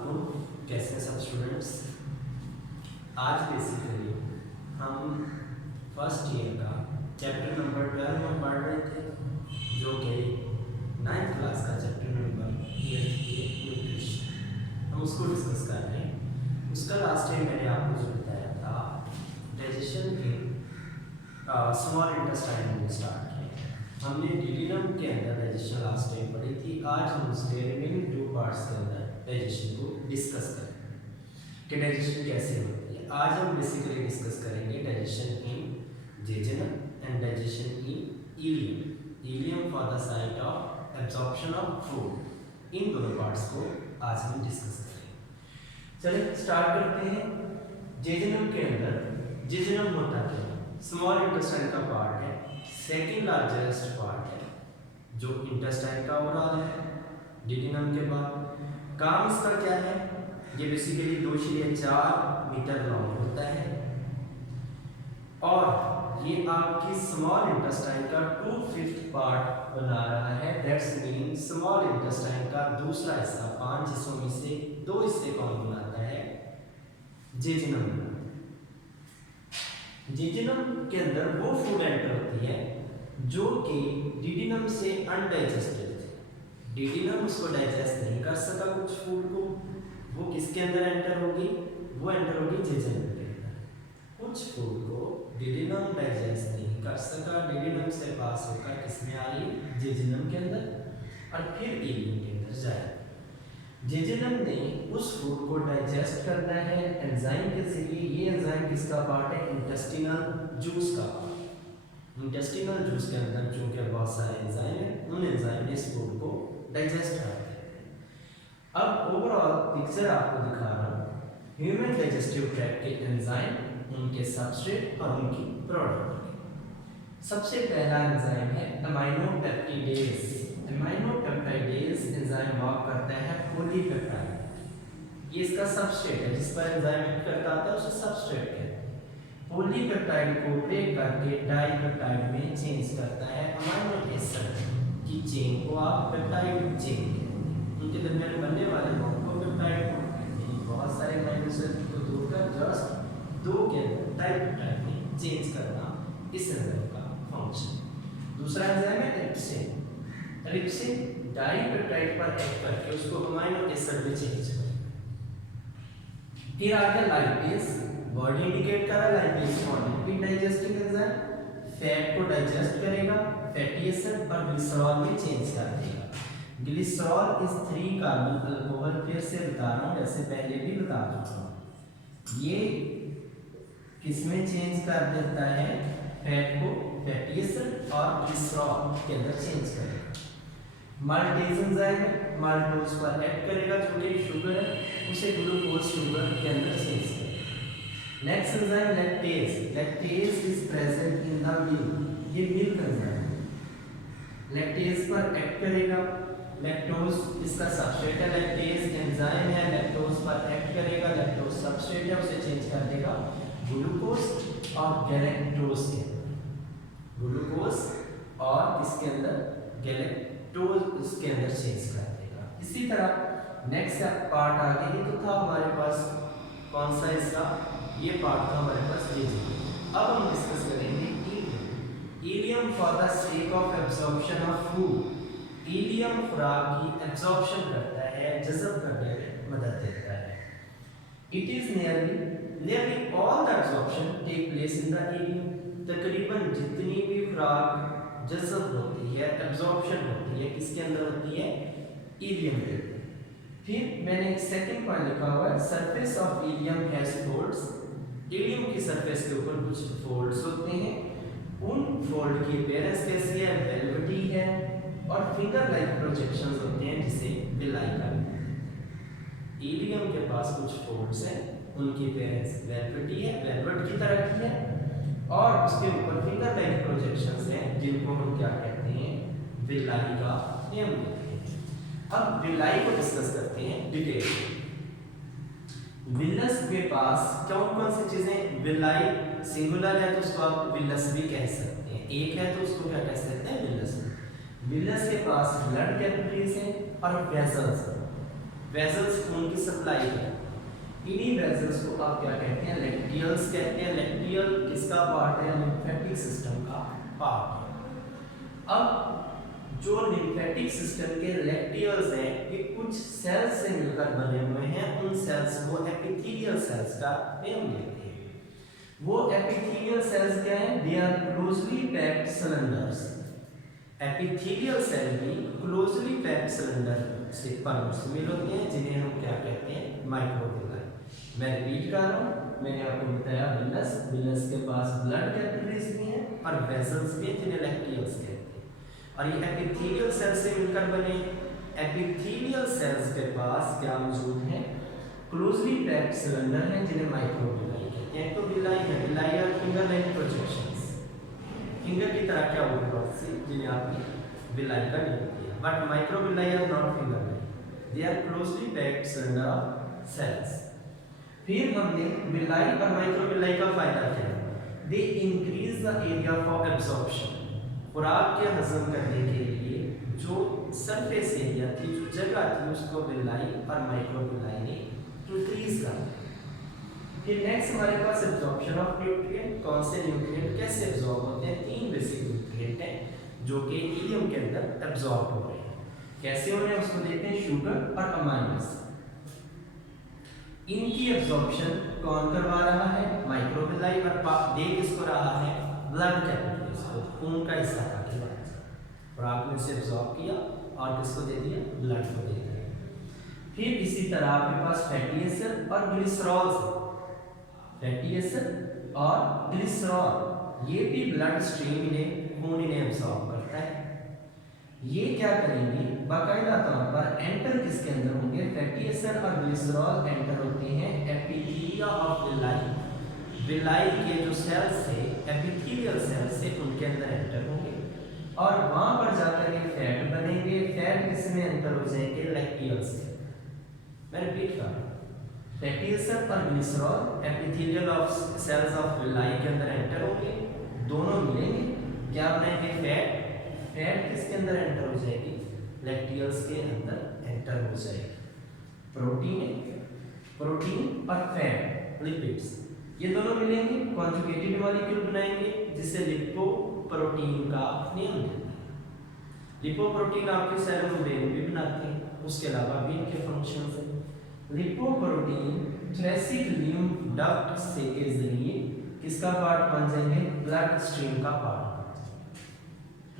वालेकुम। कैसे हैं सब स्टूडेंट्स। आज बेसिकली हम फर्स्ट ईयर का चैप्टर नंबर 12 में पढ़ रहे थे, जो कि 9th क्लास का चैप्टर नंबर न्यूट्रिशन। हम उसको डिस्कस कर रहे हैं। उसका लास्ट टाइम मैंने आपको जो बताया था, डाइजेशन के स्मॉल इंटेस्टाइन में स्टार्ट किया। हमने डिलिनम के अंदर डाइजेशन लास्ट टाइम पढ़ी थी। आज हम उसके रिमेनिंग 2 पार्ट्स के अंदर डाइजेशन को डिस्कस करेंगे कि डाइजेशन कैसे होती है। आज हम बेसिकली डिस्कस करेंगे digestion in jejunum and digestion in ileum. Ileum for the site of absorption of food. इन दोनों पार्ट्स को आज हम डिस्कस करेंगे। चलिए स्टार्ट करते हैं। जेजुनम के अंदर, जेजुनम होता है स्मॉल इंटेस्टाइन का पार्ट है, सेकेंड लार्जेस्ट पार्ट है जो इंटेस्टाइन का ओवरऑल है डिलिनम के बाद। काम इसका क्या है? ये बेसिकली 2.4 मीटर लॉन्ग होता है और ये आपकी स्मॉल इंटेस्टाइन का 2/5 पार्ट बना रहा है। दैट्स मीन स्मॉल इंटेस्टाइन का दूसरा हिस्सा, 5 हिस्सों में से 2 हिस्से कौन बनाता है? जेजुनम बनाता है। जेजुनम के अंदर वो फूड एंटर होती है जो कि डिडिनम से अनडाइजेस्टेड थे। डिडिनम उसको डाइजेस्ट नहीं कर सका कुछ फूड को, वो किसके अंदर एंटर होगी? वो एंटर होगी जेजुनम के अंदर। कुछ फूड को डिडिनम डाइजेस्ट नहीं कर सका, डिडिनम से पास होकर किसमें आ रही? जेजुनम के अंदर और फिर इलियम के अंदर जाए। जेजुनम ने उस फूड को डाइजेस्ट करना है एंजाइम के जरिए। ये एंजाइम किसका पार्ट है? इंटेस्टिनल जूस का पार्ट। इंटेस्टिनल जूस के अंदर चूंकि बहुत सारे एंजाइम हैं, उन एंजाइम ने इस फूड को डाइजेस्ट कर दिया। अब ओवरऑल पिक्चर आपको दिखा रहा हूँ ह्यूमन डाइजेस्टिव ट्रैक्ट के एंजाइम, उनके सबस्ट्रेट और उनकी प्रोडक्ट। सबसे पहला एंजाइम है amino peptidase. Amino peptidase enzyme work करता है पॉलीपेप्टाइड। ये इसका सबस्ट्रेट है जिस पर एंजाइम एक्ट करता है, उसे सबस्ट्रेट कहते हैं। पॉलीपेप्टाइड को ब्रेक करके डाइपेप्टाइड में चेंज करता है। अमीनो एसिड की चेन को आप पेप्टाइड चेन कहते हैं। उनके दरमियान बनने वाले बॉन्ड को पेप्टाइड बॉन्ड कहते हैं। बहुत सारे अमीनो एसिड को जोड़कर जस्ट 2 के अंदर डाइपेप्टाइड में चेंज करना इस एंजाइम का फंक्शन। दूसरा एंजाइम है ट्रिप्सिन। ट्रिप्सिन डाइपेप्टाइड पर एक्ट करके उसको अमीनो एसिड में चेंज करेगा। फिर आगे लाइपेज, वर्ड इंडिकेट कर रहा है लाइपेज कौन? डाइजेस्टिंग एंजाइम फैट को डाइजेस्ट करेगा, फैटी एसिड और ग्लिसरॉल में चेंज कर देगा। Glycerol is 3 carbon alcohol. फिर से बता रहा हूँ, जैसे पहले भी बता चुका हूँ। ये किसमें चेंज कर देता है? फैट को फैटी एसिड और ग्लिसरॉल के अंदर चेंज करेगा। माल्टेज एंजाइम है, माल्टोज पर एक्ट करेगा जो कि शुगर है, उसे ग्लूकोज शुगर के अंदर चेंज करेगा। Next enzyme lactase. Lactase is present in the milk. ये मिल्क एंजाइम है, लैक्टेज पर एक्ट करेगा। लैक्टोज इसका सबस्ट्रेट है, लैक्टेज एंजाइम है, लैक्टोज पर एक्ट करेगा। लैक्टोज सबस्ट्रेट है, उसे चेंज कर देगा ग्लूकोज और गैलेक्टोज के अंदर। ग्लूकोज और इसके अंदर गैलेक्टोज इसके अंदर चेंज कर देगा। इसी तरह नेक्स्ट पार्ट आगे ये तो था हमारे पास, कौन सा इसका? ये पार्ट था हमारे पास जेजुनम। अब हम डिस्कस करेंगे ileum. Ileum for the sake of absorption of food. Ileum खुराक की एब्जॉर्प्शन करता है, जज़ब करने में मदद देता है। It is nearly all the absorption take place in the ileum. तकरीबन जितनी भी खुराक जज़ब होती है, एब्जॉर्प्शन होती है, किसके अंदर होती है? इलियम के अंदर। फिर मैंने एक सेकंड पॉइंट लिखा हुआ है, surface of ileum has folds. Ileum की सरफेस के ऊपर कुछ फोल्ड्स होते हैं। उन फोल्ड की अपीयरेंस कैसी है? वेलवेटी है और फिंगर लाइक प्रोजेक्शंस होते हैं जिसे विलाई कहते हैं। इलियम के पास कुछ फोल्ड्स हैं, उनकी अपीयरेंस वेलवेटी है, वेलवेट की तरह की है और उसके ऊपर फिंगर लाइक प्रोजेक्शंस हैं जिनको हम क्या कहते हैं? विलाई का नियम कहते हैं। अब विलाई को डिस्कस करते हैं डिटेल में। विलस के पास कौन कौन सी चीजें? विलाई सिंगुलर है तो उसको आप विलस भी कह सकते हैं, एक है तो उसको क्या कह सकते हैं? विलस। विलस के पास ब्लड कैपिलरीज हैं और वेसल्स हैं। वेजल्स खून की सप्लाई है, इन्हीं वेजल्स को आप क्या कहते हैं, लैक्टियल्स कहते हैं। लैक्टियल किसका पार्ट है, लिम्फेटिक सिस्टम का पार्ट है। अब जो लिम्फेटिक सिस्टम के लैक्टियल्स हैं ये कुछ सेल्स से मिलकर बने हुए हैं, उन सेल्स को एपिथेलियल सेल्स का नाम देते हैं। वो एपिथेलियल सेल्स क्या हैं, they are closely packed cylinders. Epithelial cell भी क्लोजली पैक्ड सिलेंडर से मिल होते हैं, जिन्हें हम क्या कहते हैं, माइक्रोविलाई। मैं रिपीट कर रहा हूँ, मैंने आपको बताया विलस, विलस के पास ब्लड कैपिलरीज भी हैं और वेसल्स भी हैं जिन्हें लैक्टियल्स कहते हैं। और ये एपिथेलियल सेल से मिलकर बने। एपिथेलियल सेल्स के पास क्या मौजूद है, क्लोजली पैक्ड सिलेंडर हैं जिन्हें माइक्रोविलाई कहते हैं। तो विलाई है, विलाई और फिंगर लाइक प्रोजेक्शंस, फिंगर की तरह क्या होगा से जिन्हें आपने विलाई का नाम दिया। But microvilli are not finger like, they are closely packed cylinder of cells. फिर हमने विलाई और माइक्रोविलाई का फायदा क्या है, they increase the area for absorption. खुराक के हजम करने के लिए जो सरफेस एरिया थी, जो जगह थी, उसको विलाई और माइक्रोविलाई ने इंक्रीज कर दिया। फिर नेक्स्ट हमारे पास एब्जॉर्प्शन ऑफ न्यूट्रिएंट। कौन से न्यूट्रिएंट कैसे एब्जॉर्ब होते हैं, 3 बेसिक न्यूट्रिएंट हैं जो कि इलियम के अंदर एब्जॉर्ब हो रहे हैं। कैसे हो रहे हैं उसको देखते हैं, शुगर और अमाइनो एसिड। इनकी एब्जॉर्प्शन कौन करवा रहा है, माइक्रोविलाई, और दे किसको रहा है, ब्लड कैपिलरीज को, खून का हिस्सा था के बाद। और आपने इसे एब्जॉर्ब किया और किसको दे दिया, ब्लड को दे दिया। फिर इसी तरह आपके पास फैटी एसिड और ग्लिसरॉल, फैटी एसिड और ग्लिसरॉल, ये भी ब्लड स्ट्रीम इन्हें, खून इन्हें एब्जॉर्ब करता है। ये क्या करेंगे, बाकायदा तौर पर एंटर किसके अंदर होंगे, फैटी एसिड और ग्लिसरॉल एंटर होते हैं एपिथेलिया ऑफ विलाई। विलाई के जो सेल्स है, एपिथेलियल सेल्स से, उनके अंदर एंटर होंगे और वहां पर जाकर ये फैट बनेंगे। फैट किसमें एंटर हो जाएंगे, लैक्टियल्स से। मैं रिपीट कर रहा हूं, फैटी एसिड और glycerol epithelial of cells of villi के अंदर एंटर होंगे, दोनों मिलेंगे, क्या बनाएंगे, फैट। फैट किसके अंदर एंटर हो जाएगी, लैक्टियल्स के अंदर एंटर हो जाएगी। प्रोटीन, प्रोटीन और फैट, लिपिड्स, ये दोनों मिलेंगे, कॉन्जुगेटेड मॉलिक्यूल बनाएंगे जिसे लिपोप्रोटीन का नाम देते हैं। लिपोप्रोटीन आपके सेल मेम्ब्रेन भी बनाते हैं, उसके अलावा भी इनके फंक्शंस हैं। लिपोप्रोटीन थ्रेसिक लिम्फ डक्ट से के जरिए किसका पार्ट बन जाएंगे, ब्लड स्ट्रीम का पार्ट।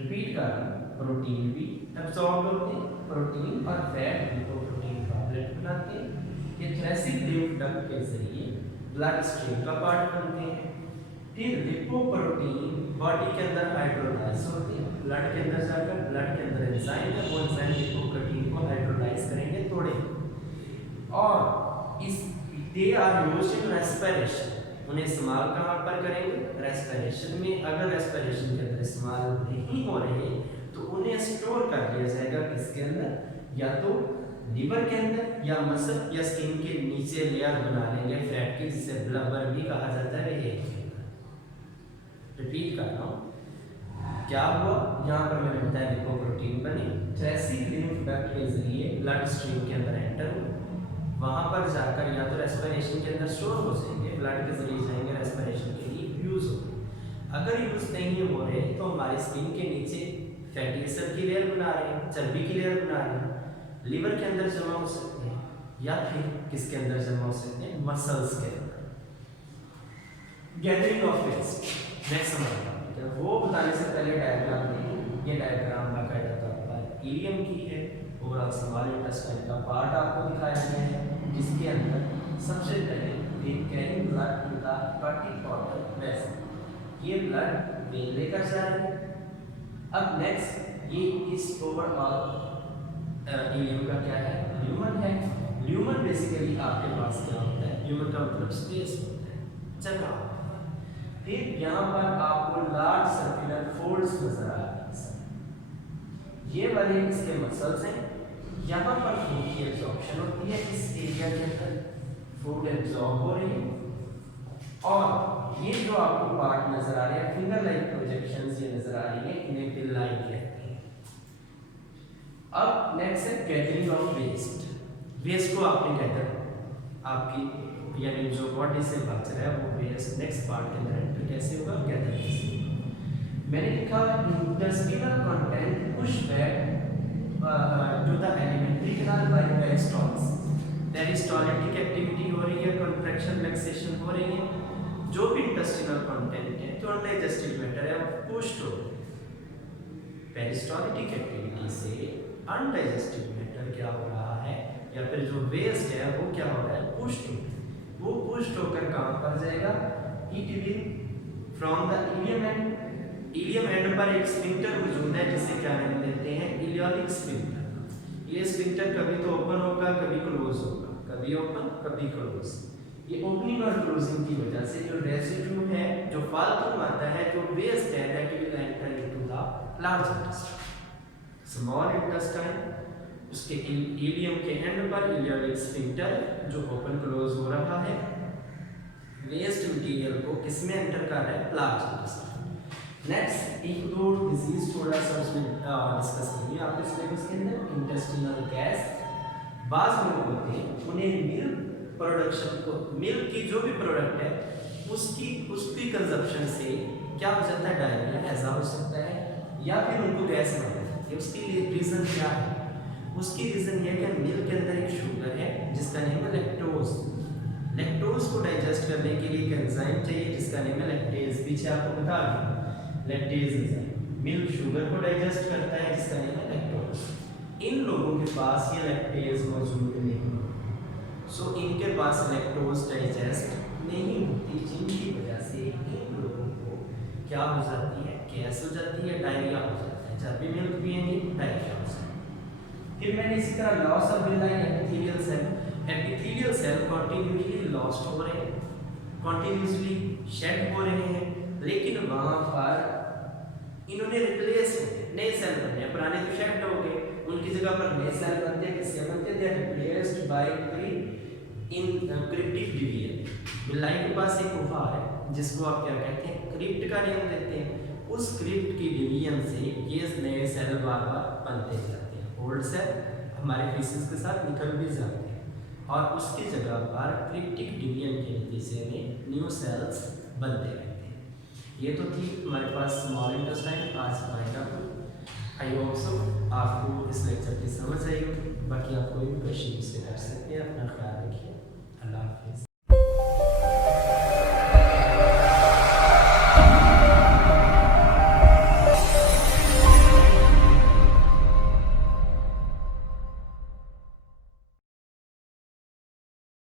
रिपीट कर रहा हूं, प्रोटीन भी एब्जॉर्ब होते हैं, प्रोटीन और फैट लिपोप्रोटीन का ब्लड बनाते हैं। ये थ्रेसिक लिम्फ डक्ट के जरिए ब्लड स्ट्रीम का पार्ट बनते हैं। फिर लिपोप्रोटीन बॉडी के अंदर हाइड्रोलाइज होते हैं, ब्लड के अंदर जाकर, ब्लड के अंदर एंजाइम है, वो एंजाइम लिपोप्रोटीन को हाइड्रोलाइज करेंगे, तोड़ेंगे। और इस they are used in respiration, उन्हें इस्तेमाल कहाँ पर करेंगे, रेस्पिरेशन में। अगर रेस्पिरेशन के अंदर इस्तेमाल नहीं हो रहे तो उन्हें स्टोर कर दिया जाएगा किसके अंदर, या तो लिवर के अंदर, या मसल या स्किन के नीचे लेयर बना लेंगे फैट की, जिसे ब्लबर भी कहा जाता है। रिपीट कर रहा हूँ, क्या हुआ, यहाँ पर मैंने बताया लिपोप्रोटीन बने, थ्रेसिक लिम्फ डक्ट के जरिए ब्लड स्ट्रीम के अंदर एंटर हुए, वहां पर जाकर या तो रेस्पिरेशन के अंदर स्टोर हो जाएंगे, ब्लड के जरिए जाएंगे, रेस्पिरेशन के लिए यूज होंगे। अगर यूज नहीं हो रहे तो हमारी स्किन के नीचे फैटी एसिड की लेयर बना रहे हैं, चर्बी की लेयर बना रहे हैं, लिवर के अंदर जमा हो सकते हैं, या फिर किसके अंदर जमा हो सकते हैं, मसल्स के अंदर। गैदरिंग ऑफ वेस्ट, नेक्स्ट हमारा वो बताने से पहले डायग्राम में, ये डायग्राम बाकायदा तौर पर इलियम की है, ओवरऑल स्मॉल इंटेस्टाइन का पार्ट आपको दिखाया गया है, जिसके अंदर सबसे पहले carrying blood to the hepatic portal vessel, ये ब्लड वेन लेकर जा रहे हैं। अब नेक्स्ट ये इस ओवरऑल इलियम का क्या है, ल्यूमन है। ल्यूमन बेसिकली आपके पास क्या होता है, ल्यूमन का मतलब स्पेस होता है, जगह होता है। फिर यहाँ पर आपको लार्ज सर्कुलर फोल्ड्स नजर आ रहे हैं, ये वाले इसके मसल्स हैं, यहाँ पर फूड की एब्जॉर्प्शन होती है, इस एरिया के अंदर फूड एब्जॉर्ब हो रही है। और ये जो आपको पार्ट नजर आ रहे हैं, फिंगर लाइक प्रोजेक्शंस ये नजर आ रही है, इन्हें विलाई कहते हैं। अब नेक्स्ट है गैदरिंग ऑफ वेस्ट, वेस्ट को आपने कहकर आपकी यानी जो बॉडी से बच रहा है वो वेस्ट नेक्स्ट पार्ट के अंदर एंटर कैसे होगा, गैदर कैसे होगा। मैंने लिखा intestinal content push back to the alimentary canal by peristalsis. Peristaltic activity हो रही है, कंट्रैक्शन रिलैक्सेशन हो रही है, जो भी इंटेस्टिनल कंटेंट है जो अनडाइजेस्टेड मैटर है वो पुश्ड हो रहा है। पेरिस्टॉलिटिक एक्टिविटी से अनडाइजेस्टेड मैटर क्या हो रहा है या फिर जो वेस्ट है वो क्या हो रहा है, पुश्ड हो रहा है। वो पुश्ड होकर कहाँ पर जाएगा, it will from the ilium and पर एक स्फिंक्टर मौजूद है जिसे क्या नाम देते हैं, इलियोलिक स्फिंक्टर। ये स्फिंक्टर कभी तो ओपन होगा कभी क्लोज होगा, कभी ओपन कभी क्लोज। ये ओपनिंग और क्लोजिंग की वजह से जो रेजिड्यू है, जो फालतू मात्रा है, जो वेस्ट है, that will enter into the large intestine. Small intestine उसके इलियम के एंड पर इलियोलिक स्फिंक्टर जो ओपन क्लोज हो रहा है, वेस्ट मटेरियल को किसमें एंटर कर रहा है, लार्ज इंटेस्टाइन। नेक्स्ट एक दो डिजीज थोड़ा सा उसमें डिस्कस करेंगे आपके सिलेबस के अंदर। इंटेस्टिनल गैस, बाज लोग होते हैं उन्हें मिल्क प्रोडक्शन को, मिल्क की जो भी प्रोडक्ट है उसकी कंजप्शन से क्या हो जाता है, डायरिया ऐसा हो सकता है या फिर उनको गैस बन जाती है। उसके लिए रीज़न क्या है, उसकी रीज़न यह कि मिल्क के अंदर एक शुगर है जिसका नेम है लैक्टोज। लैक्टोज को डाइजेस्ट करने के लिए एक एंजाइम चाहिए जिसका नेम है लैक्टेज। पीछे आपको बता दें लैक्टेज एंजाइम मिल्क शुगर को डाइजेस्ट करता है जिसका नेम है लैक्टोज। इन लोगों के पास ये लैक्टेज मौजूद नहीं, सो इनके पास लैक्टोज डाइजेस्ट नहीं होती, जिनकी वजह से इन लोगों को क्या हो जाती है, गैस हो जाती है, डायरिया हो जाता है। जब भी मिल्क पिएंगे डायरिया हो जाता है। फिर मैंने इसी तरह loss of villi epithelial cell, epithelial cell continuously lost हो रहे हैं, कंटिन्यूसली शेड हो रहे हैं, लेकिन वहां पर इन्होंने रिप्लेस नए सेल बने हैं, पुराने तो शेड हो गए, उनकी जगह पर नए सेल बनते हैं। किससे बनते हैं, they are replaced by cryptic division. Villi के पास एक गुफा है जिसको आप क्या कहते हैं, क्रिप्ट का नाम देते हैं। उस क्रिप्ट की डिवीजन से ये नए सेल बार बार बनते जाते हैं। ओल्ड सेल हमारे फीसिस के साथ निकल भी जाते हैं और उसकी जगह पर क्रिप्टिक डिवीजन के नतीजे में न्यू सेल्स बनते रहते हैं। ये तो थी हमारे पास स्मॉल इंटेस्टाइन। आज का आई होप सो आपको इस लेक्चर की समझ आई होगी। बाकी आप कोई भी क्वेश्चन मुझसे कर सकते हैं। अपना ख्याल रखिए।